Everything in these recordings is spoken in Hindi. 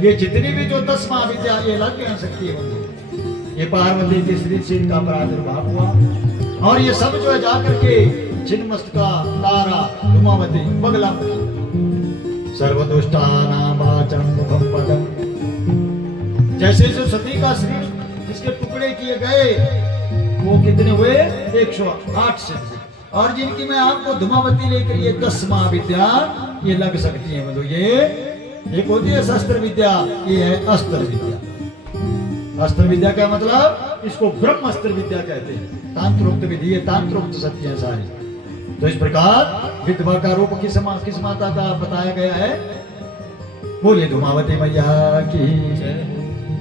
ये जितनी भी जो 10 महाविद्या ये लग सकती है बंधु, ये पार्वती के श्री शिव का प्रादुर्भाव हुआ और ये सब जो है जाकर के छिन्नमस्तिका तारा धूमावती बगलम सर्वदुष्टानां वाचं मुखं पदम, जैसे जो सती का शरीर जिसके टुकड़े किए गए वो कितने हुए 108 से, और जिनकी मैं आपको धूमावती लेकर ये 10 महाविद्या ये लग सकती है बंधु। ये एक होती है शस्त्र विद्या, ये है अस्त्र विद्या। अस्त्र विद्या का मतलब इसको ब्रह्म अस्त्र विद्या कहते हैं। तांत्रोक्त विधि है, तांत्रोक्त सत्य है सारी। तो इस प्रकार विधवा का रूप किस माता का बताया गया है, बोलिए धूमावती मैया की।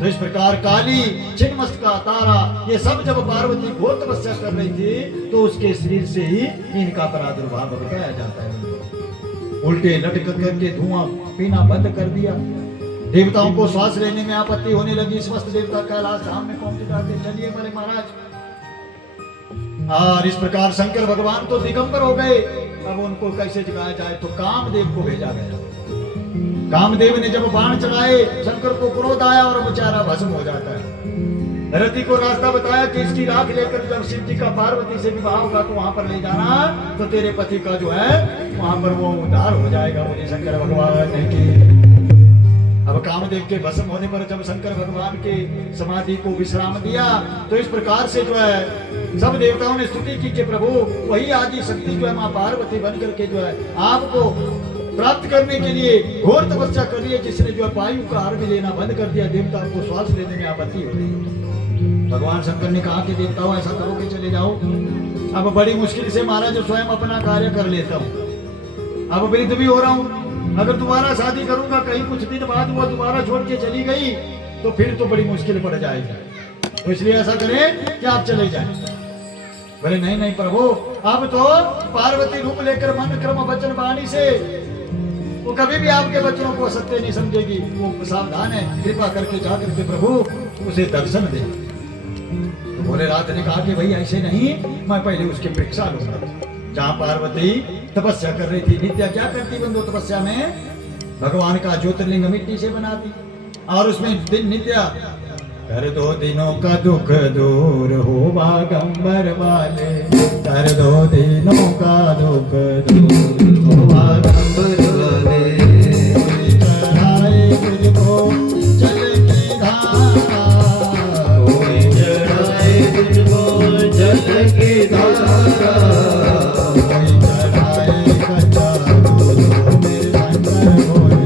तो इस प्रकार काली छिन्नमस्तिका तारा ये सब जब पार्वती घोर तपस्या कर रही थी तो उसके शरीर से ही इनका प्रादुर्भाव बताया जाता है। उल्टे लटक करके धुआं पीना बंद कर दिया, देवताओं को श्वास लेने में आपत्ति होने लगी। समस्त देवता कैलाश धाम में पहुंच जाते, चलिए हमारे महाराज। और इस प्रकार शंकर भगवान तो दिगंबर हो गए, अब उनको कैसे जगाया जाए, तो कामदेव को भेजा गया। कामदेव ने जब बाण चलाए शंकर को क्रोध आया और बेचारा भस्म हो जाता है। रति को रास्ता बताया कि इसकी राख लेकर जब शिव जी का पार्वती से विवाह होगा तो वहां पर ले जाना, तो तेरे पति का जो है वहां पर वो उद्धार हो जाएगा। बोले शंकर भगवान की। अब कामदेव के भस्म होने पर जब शंकर भगवान के समाधि को विश्राम दिया तो इस प्रकार से जो है सब देवताओं ने स्तुति की कि प्रभु वही आदि शक्ति जो है माँ पार्वती बन करके जो है आपको प्राप्त करने के लिए घोर तपस्या कर रही है, जिसने जो है वायु का आहार भी लेना बंद कर दिया, देवताओं को श्वास लेने में आपत्ति हो रही है। भगवान शंकर ने कहा कि देवताओं ऐसा करो कि चले जाओ, अब बड़ी मुश्किल से महाराज स्वयं अपना कार्य कर लेता हूँ, अब वृद्ध भी हो रहा हूँ, अगर दोबारा शादी करूंगा कहीं कुछ दिन बाद वो दोबारा छोड़ के चली गई तो फिर तो बड़ी मुश्किल पड़ जाएगी, तो इसलिए ऐसा करें कि आप चले जाएं। बोले नहीं नहीं प्रभु, अब तो पार्वती रूप लेकर मन क्रम वचन वाणी से वो कभी भी आपके बच्चों को सत्य नहीं समझेगी, वो सावधान है, कृपा करके जा करके प्रभु उसे दर्शन दे। तो भोलेनाथ ने कहा कि भाई ऐसे नहीं, मैं पहले उसकी परीक्षा लूंगा। जहाँ पार्वती तपस्या कर रही थी, नित्या क्या करती बंधु तपस्या में, भगवान का ज्योतिर्लिंग मिट्टी से बनाती और उसमें दिन नित्या कर दो दिनों का दुख दूर हो बागंबर वाले, कर दो दिनों का दुख दूर हो बागंबर वाले, चढ़ाए तुझको जल की धारा, कोई चढ़ाए तुझको जल की धारा, कोई चढ़ाए कच्चा दूध मेरे शंकर भोले,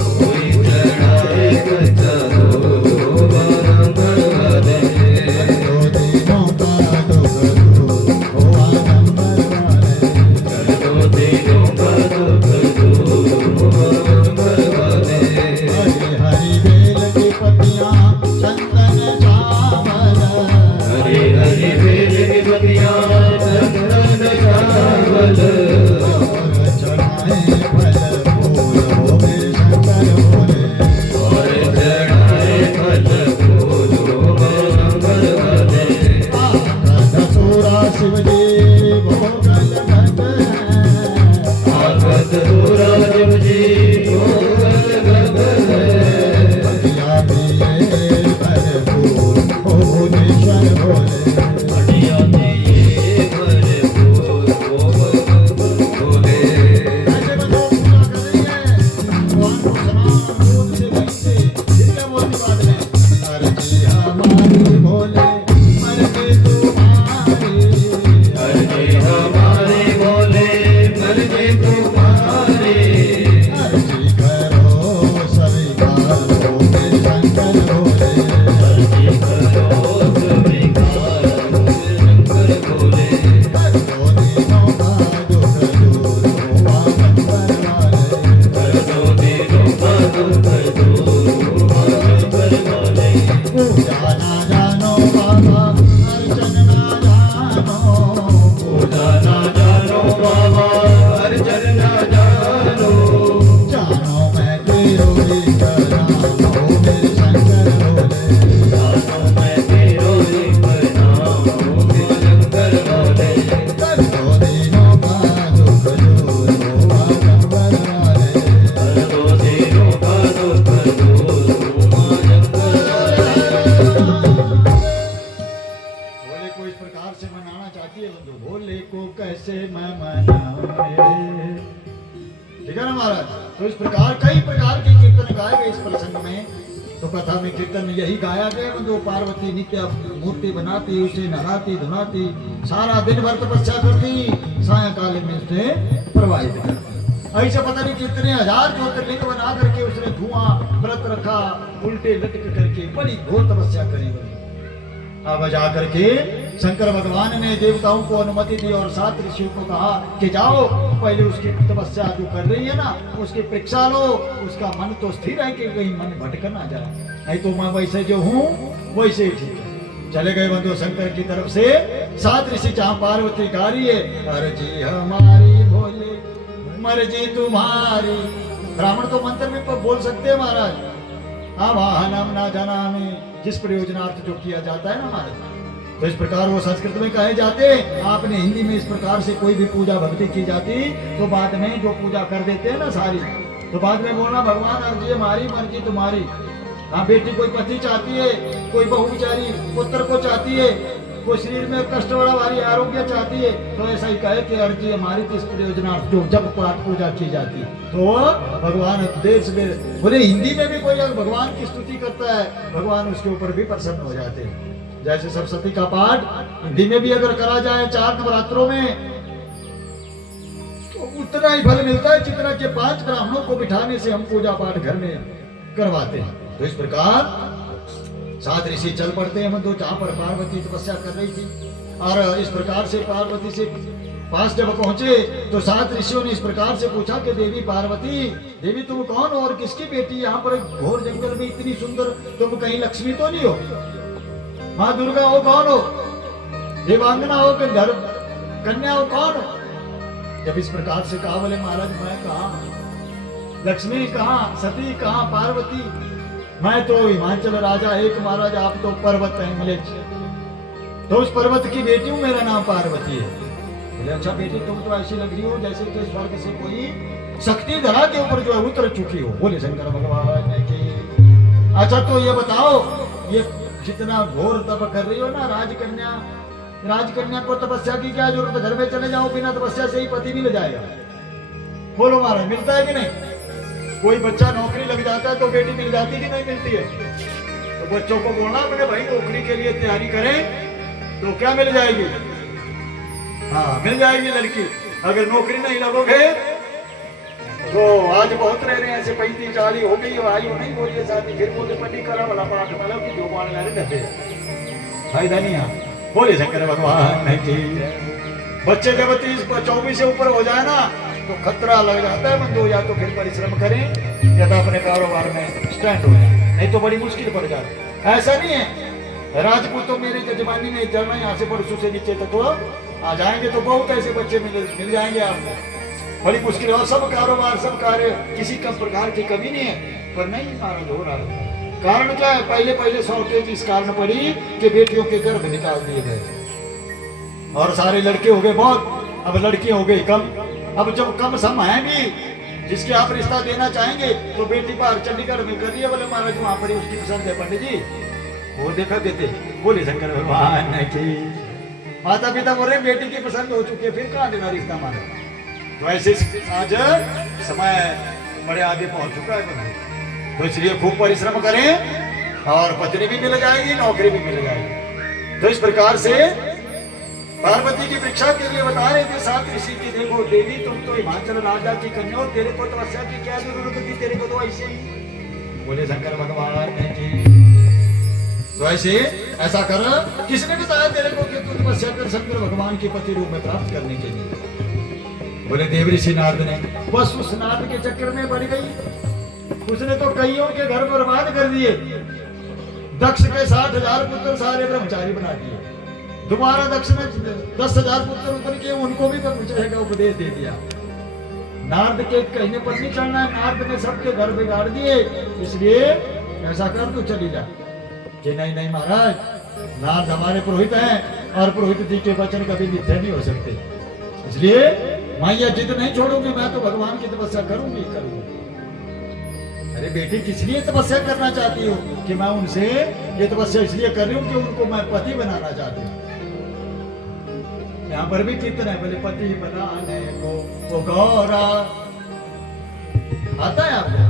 कोई चढ़ाए कच्चा दूध कर दो दिनों का दुख दूर और कई प्रकार के कीर्तन गाए गए इस प्रसंग में। तो कथा में कीर्तन यही गाया गया, जो पार्वती नित्य मूर्ति बनाती, उसे नहलाती धुलाती, सारा दिन भर तपस्या करती, सायंकाल में उसे प्रवाहित करती। ऐसे पता नहीं कितने हजार ज्योतिर्लिंग बना करके उसने धुआं व्रत रखा, उल्टे लटक करके बड़ी घोर तपस्या करी। अब जा करके शंकर भगवान ने देवताओं को अनुमति दी और 7 ऋषियों को कहा कि जाओ पहले उसकी तपस्या जो कर रही है ना उसकी परीक्षा लो, उसका मन तो स्थिर है कि कहीं मन भटक ना जाए, नहीं तो मैं वैसे जो हूँ वैसे ही ठीक है। चले गए बंधु शंकर की तरफ से 7 ऋषि, जहाँ पार्वती गा रही है अर्जी हमारी भोले मर्जी तुम्हारी। ब्राह्मण तो मंत्र भी बोल सकते हैं महाराज, आवाहनम ना जनामि, जिस प्रयोजनार्थ जो किया जाता है ना महाराज, तो इस प्रकार वो संस्कृत में कहे जाते। आपने हिंदी में इस प्रकार से कोई भी पूजा भक्ति की जाती तो बाद में जो पूजा कर देते हैं ना सारी, तो बाद में बोलना भगवान अर्जी हमारी मर्जी तुम्हारी। हाँ बेटी कोई पति चाहती है, कोई बहू बेचारी पुत्र को चाहती है, कोई शरीर में कष्ट वाला भारी आरोग्य चाहती है, तो ऐसा ही कहे कि अर्जी हमारी इस प्रयोजनार्थ जो जब पाठ पूजा की जाती है तो भगवान देश में बोले हिंदी में भी कोई अगर भगवान की स्तुति करता है भगवान उसके ऊपर भी प्रसन्न हो जाते हैं। जैसे सप्तशती का पाठ हिंदी में भी अगर करा जाए 4 नवरात्रों में तो उतना ही फल मिलता है जितना कि 5 ब्राह्मणों को बिठाने से हम पूजा पाठ घर में करवाते हैं। तो इस प्रकार 7 ऋषि चल पड़ते हैं तो जहाँ पर पार्वती तपस्या कर रही थी, और इस प्रकार से पार्वती से पास जब पहुंचे तो 7 ऋषियों ने इस प्रकार से पूछा कि देवी पार्वती, देवी तुम कौन हो और किसकी बेटी? यहाँ पर घोर जंगल में इतनी सुंदर, तुम कहीं लक्ष्मी तो नहीं हो? माँ दुर्गा हो कौन हो? देवांगना हो कि धर्म कन्या हो कौन हो? जब इस प्रकार से कहा बोले महाराज मैं कहा, लक्ष्मी कहाँ, सती कहाँ, पार्वती? मैं तो हिमाचल राजा एक महाराज, आप तो पर्वत है मलेच, तो उस पर्वत की बेटी हूँ, मेरा नाम पार्वती है। बोले अच्छा बेटी तुम तो ऐसी लग रही हो जैसे कि स्वर्ग से कोई शक्ति धरा के ऊपर जो है उतर चुकी हो। बोले शंकर भगवान की अच्छा तो ये बताओ ये जितना घोर तप कर रही हो ना राजकन्या, राजकन्या को तपस्या की क्या जरूरत? घर में चले जाओ, बिना तपस्या से ही पति मिल जाएगा। बोलो महाराज मिलता है कि नहीं? कोई बच्चा नौकरी लग जाता है तो बेटी मिल जाती कि नहीं मिलती है? तो बच्चों को बोलना अपने भाई नौकरी के लिए तैयारी करें तो क्या मिल जाएगी? हाँ मिल जाएगी लड़की। अगर नौकरी नहीं लगोगे तो आज बहुत रह रहे हैं ऐसे 35-40 हो गई, आयु नहीं हो रही है शादी, फिर बोले पति करा वाला पाठ मतलब कि जो मान रहे डबे फायदा नहीं है। बोले शंकर भगवान की बच्चे जब 30-24 से ऊपर हो जाए ना तो खतरा लग जाता है बंधु, या तो फिर परिश्रम करें या तो अपने कारोबार में स्टैंड हो जाए, नहीं तो बड़ी मुश्किल पड़ जाती। ऐसा नहीं है राजपूत तो मेरी जजमानी में चलना यहाँ से परसों से नीचे तक आ जाएंगे तो बहुत ऐसे बच्चे मिल जाएंगे आपको, बड़ी मुश्किल है। और सब कारोबार सब कार्य किसी का प्रकार की कमी नहीं है, पर नहीं महाराज हो रहा है। कारण क्या है? पहले शॉर्टेज इस कारण पड़ी कि बेटियों के गर्भ निकाल दिए गए और सारे लड़के हो गए बहुत, अब लड़की हो गई कम। अब जब कम सम है भी जिसके आप रिश्ता देना चाहेंगे तो बेटी बाहर चंडीगढ़ में कर रही है, बोले महाराज वहां पर ही उसकी पसंद है पंडित जी, वो देखा देते। बोले शंकर भगवान की माता पिता बोल रहे बेटी की पसंद हो चुकी है, फिर कहाँ देना रिश्ता माने? तो ऐसे आज समय बड़े आगे पहुंच चुका है, तो इसलिए खूब परिश्रम करें और पत्नी भी मिल जाएगी, नौकरी भी मिल जाएगी। तो इस प्रकार से पार्वती की परीक्षा के लिए बता रहे थे 7 ऋषि की, देखो देवी तुम तो हिमाचल राजा की कन्या हो, तेरे को तपस्या की क्या जरूरत थी? तेरे को तो ऐसे ही। बोले शंकर भगवान की तो ऐसे ऐसा कर, किसने बताया तेरे को कि तू तपस्या कर शंकर भगवान के पति रूप में प्राप्त करने के लिए? बोले देव ऋषि नारद ने। बस उस नारद के चक्कर में बढ़ गई, उसने तो कईयों के घर बर्बाद कर दिए। दक्ष के 60,000 पुत्र सारे ब्रह्मचारी बना दिए, दोबारा दक्ष ने 10,000 पुत्र उत्पन्न किए, उनको भी ब्रह्मचर्य का उपदेश दे दिया। नारद के कहने पर नहीं चलना है, नारद ने सबके घर बिगाड़ दिए, इसलिए ऐसा कर तू चली जा। कि नहीं महाराज नारद हमारे पुरोहित हैं और पुरोहित जी के वचन कभी मिथ्या नहीं हो सकते, इसलिए मैं यह जिद नहीं छोड़ूंगी, मैं तो भगवान की तपस्या करूंगी। अरे बेटी किस लिए तपस्या करना चाहती हो? कि मैं उनसे ये तपस्या इसलिए कर रही हूँ कि उनको मैं पति बनाना चाहती हूँ। यहाँ पर भी कीर्तन है, बोले पति बनाने को वो गौरा आता है आपको?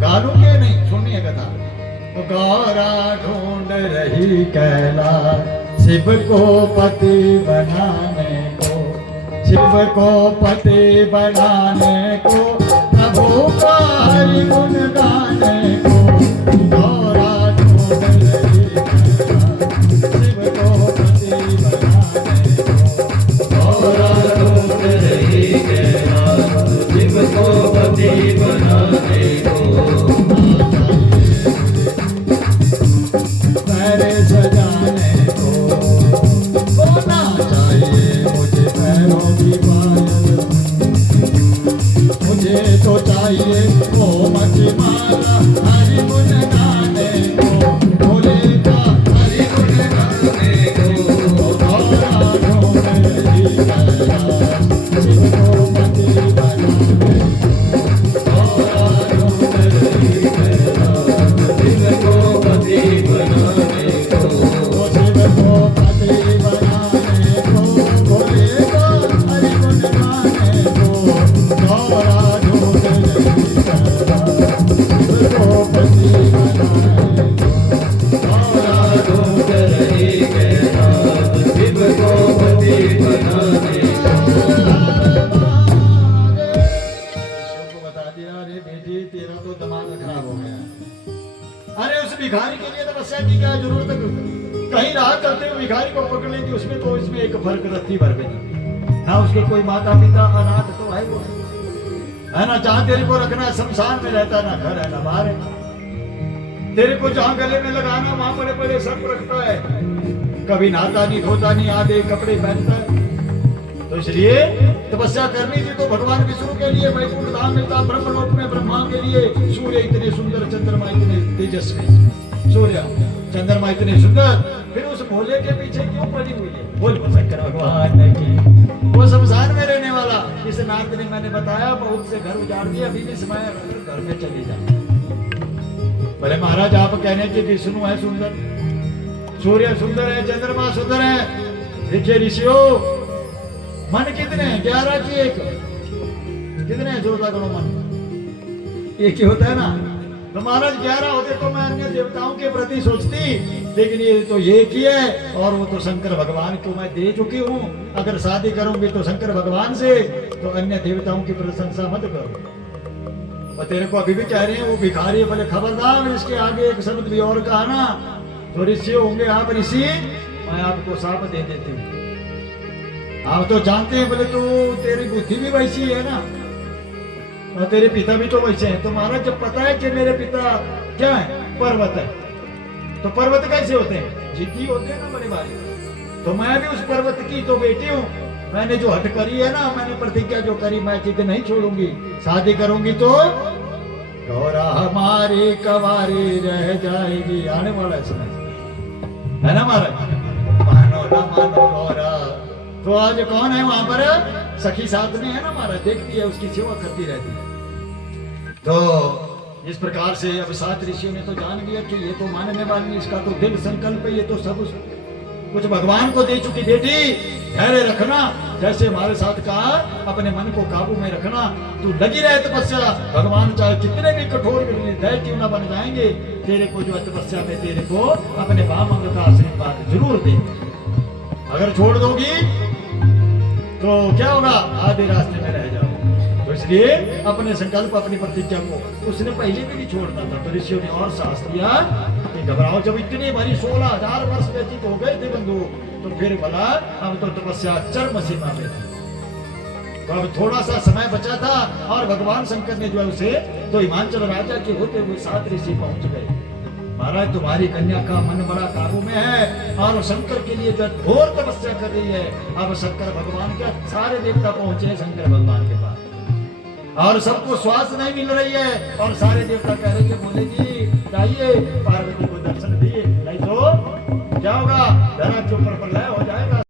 गा लूंगे नहीं, सुनिए कथा। तो गौरा ढूंढ रही कैला शिव को पति बनाने को, शिव को पति बनाने को, प्रभु का हरि गुण गाने को। गौरा ढूंढ रही कैला शिव को पति बनाने को, गौरा ढूंढ रही कैला शिव को पति बनाने को। पैरे सजाने को होना चाहिए मुझे पैरों की पायल, मुझे तो चाहिए वो मची माला हरि गुण गाने को, भोले का हरि गुण गाने को। गौरा ढूंढ रही कैला शिव को पति बनाने को, गौरा ढूंढ रही कैला शिव को पति बनाने को। शिव को पति बनाने को, भोले का हरि गुण गाने को। गौरा ढूंढ रही कैला शिव को पति बनाने को। गौरा ढूंढ रही कैला शिव को पति बनाने को। शिव को बता दिया, अरे बेटी तेरा तो दिमाग खराब हो गया। अरे उस भिखारी के लिए तपस्या की क्या जरूरत है? कहीं राह चलते हुए भिखारी को पकड़ लेती, उसमें तो इसमें एक फर्क रत्ती भर में नहीं। ना उसके कोई माता पिता, अनाथ तो है वो, है ना। जहाँ तेरे को रखना है शमशान में रहता, ना घर है ना बाहर है। तेरे को जहाँ गले में लगाना वहां बड़े बड़े सर्प रखता है, कभी नहाता नहीं धोता नहीं, आधे कपड़े पहनता है। तो इसलिए तपस्या करनी थी तो भगवान विष्णु के लिए वैकुंठ धाम मिलता, ब्रह्मलोक में ब्रह्मा के लिए सूर्य इतने सुंदर, चंद्रमा इतने तेजस्वी, सूर्य चंद्रमा इतने सुंदर, फिर उस भोले के पीछे क्यों पड़ी हुई है? बोल शंकर भगवान की। वो शमशान में रहने वाला, इस नाथ ने मैंने बताया बहुत से घर उजाड़ दिए, अभी भी समय घर में चली जाए। बोले महाराज आप कहने की विष्णु है सुंदर, सूर्य सुंदर है, चंद्रमा सुंदर है। देखिए ऋषियों, मन कितने हैं? 11 की एक, कितने हैं? जोरदार करो मन, एक ही होता है ना। तो महाराज 11 होते तो मैं अन्य देवताओं के प्रति सोचती, लेकिन ये तो एक ही है, और वो तो शंकर भगवान को मैं दे चुकी हूँ। अगर शादी करूंगी तो शंकर भगवान से, तो अन्य देवताओं की प्रशंसा मत करो। और तेरे को अभी भी कह रहे हैं वो भिखारी, बोले खबरदार इसके आगे एक शब्द भी और कहा ना तो ऋषि होंगे आप ऋषि, मैं आपको शाप दे देती हूँ। आप तो जानते हैं, बोले तो तेरी बुद्धि भी वैसी है ना, और तेरे पिता भी तो वैसे हैं। तो महाराज जब पता है कि मेरे पिता क्या है, पर्वत है, तो पर्वत कैसे होते हैं? जिद्दी होते हैं ना बड़े भारी। तो मैं भी उस पर्वत की तो बेटी हूँ। मैंने जो हट करी है ना, मैंने प्रतिज्ञा जो करी, मैं जिद नहीं छोड़ूंगी। शादी करूंगी तो गौरा हमारी कवारी रह जाएगी, आने वाला है समय, है ना महाराज। मानो ना मानो गौरा, तो आज कौन है वहां पर? सखी साथ में है ना महाराज, देखती है उसकी सेवा करती रहती है। तो इस प्रकार से अब 7 ऋषियों ने तो जान लिया कि ये तो मानने वाली, इसका तो दिल संकल्प है, ये तो सब कुछ भगवान को दे चुकी। बेटी धैर्य रखना, जैसे हमारे साथ कहा अपने मन को काबू में रखना, तू लगी रहे तपस्या। भगवान चाहे कितने भी कठोर निर्दय क्यों ना बन जाएंगे, तेरे को जो तपस्या में तेरे को अपने वामंग का आशीर्वाद जरूर दे। अगर छोड़ दोगी तो क्या होगा? आधे रास्ते में रह जाओ। तो इसलिए अपने संकल्प, अपनी प्रतिज्ञा को उसने पहले भी नहीं छोड़ना था। तो ऋषियों ने और साहस दिया कि घबराओ, जब इतनी बड़ी 16,000 वर्ष व्यतीत हो गए थे बंधु, तो फिर बोला अब तो तपस्या चरम सीमा पे थी, तो अब थोड़ा सा समय बचा था। और भगवान शंकर ने जो है उसे तो हिमाचल राजा के होते हुए 7 ऋषि पहुंच गए। महाराज तुम्हारी कन्या का मन बड़ा काबू में है, और शंकर के लिए जो घोर तपस्या कर रही है। अब शंकर भगवान के सारे देवता पहुंचे हैं शंकर भगवान के पास, और सबको श्वास नहीं मिल रही है, और सारे देवता कह रहे थे बोले जी जाइए पार्वती को दर्शन दिए, नहीं तो क्या होगा? धरा के ऊपर प्रलय